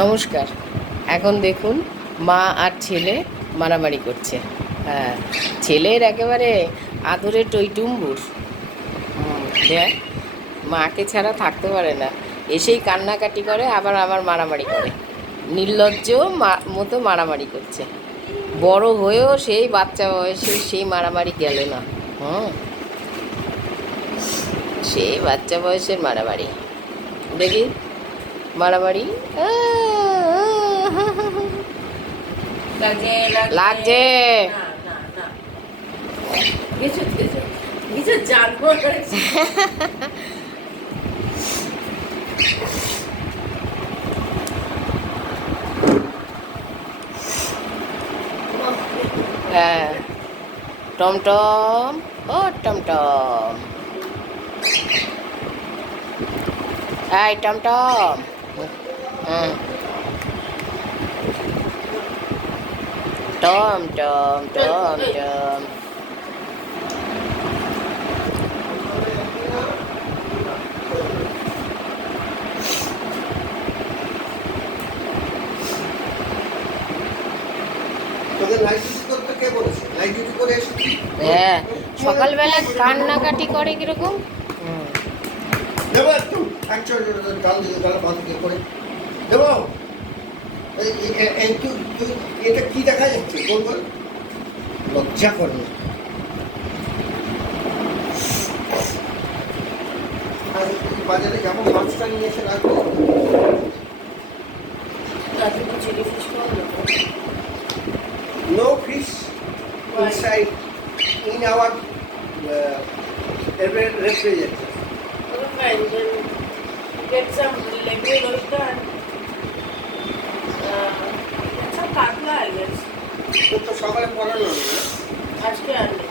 নমস্কার। এখন দেখুন মা আর ছেলে মারামারি করছে। হ্যাঁ, ছেলের একেবারে আদরে টইটুম্বুর। দেখ, মাকে ছাড়া থাকতে পারে না, এসেই কান্নাকাটি করে, আবার আবার মারামারি করে। নির্লজ্জ মতো মারামারি করছে। বড় হয়েও সেই বাচ্চা বয়সে সেই মারামারি গেল না। হুম, সেই বাচ্চা বয়সের মারামারি দেখি, মারামারি লাগছে। হ্যাঁ, টমটম, ও টমটম, এই টমটম। হুম, টমটম টমটম। হ্যাঁ, সকালবেলা কান্নাকাটি করে কিরকম। এটা কি দেখা যাচ্ছে বলবো, লজ্জা করে। বাজারে যেমন মাছটা নিয়ে এসে রাখবো, no fish inside in our refrigerator. Fine, then get some regular oyster and get some katla, I guess. তো সকালে পড়ানো আজকে আনলে